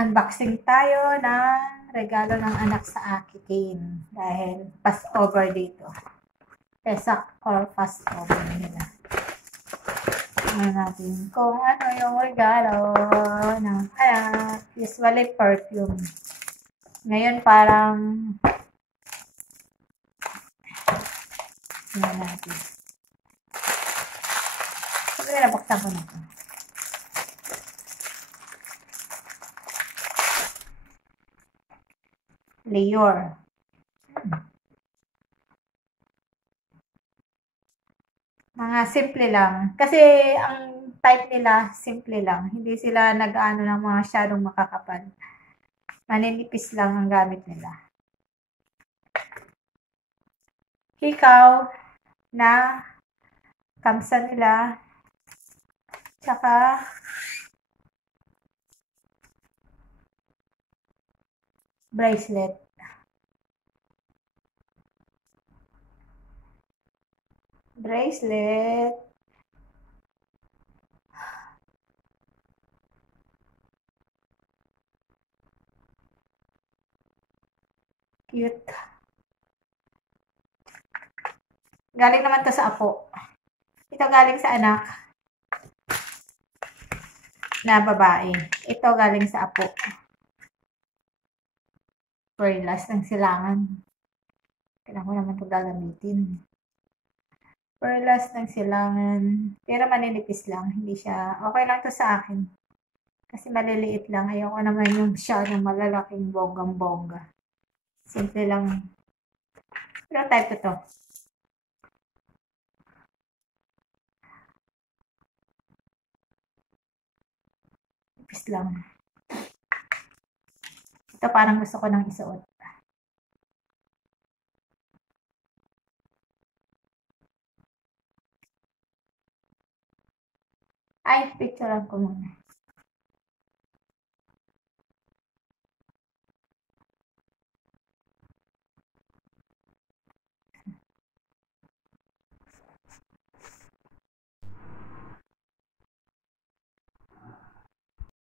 Unboxing tayo ng regalo ng anak sa akin dahil Passover dito. Pesach or Passover nila. Tingnan natin kung ano yung regalo ng anak. Usually perfume. Ngayon parang tingnan natin. Sabi na buksan ko na ito. Lior. Mga simple lang. Kasi ang type nila, simple lang. Hindi sila nag-ano ng mga masyadong makakapal. Maninipis lang ang gamit nila. Hikaw na kamsa nila. Tsaka bracelet. Bracelet. Cute. Galing naman to sa apo. Ito galing sa anak na babae. Ito galing sa apo. Perlas ng silangan. Kailangan ko naman ito gagamitin. Perlas ng silangan. Pero maninipis lang. Hindi siya, okay lang to sa akin. Kasi maliliit lang. Ayoko naman yung siya ng malalaking bonggang-bongga. Simple lang. Pero type ko to. Nipis lang. Ito parang gusto ko nang isuot. Ay, picturean ko muna.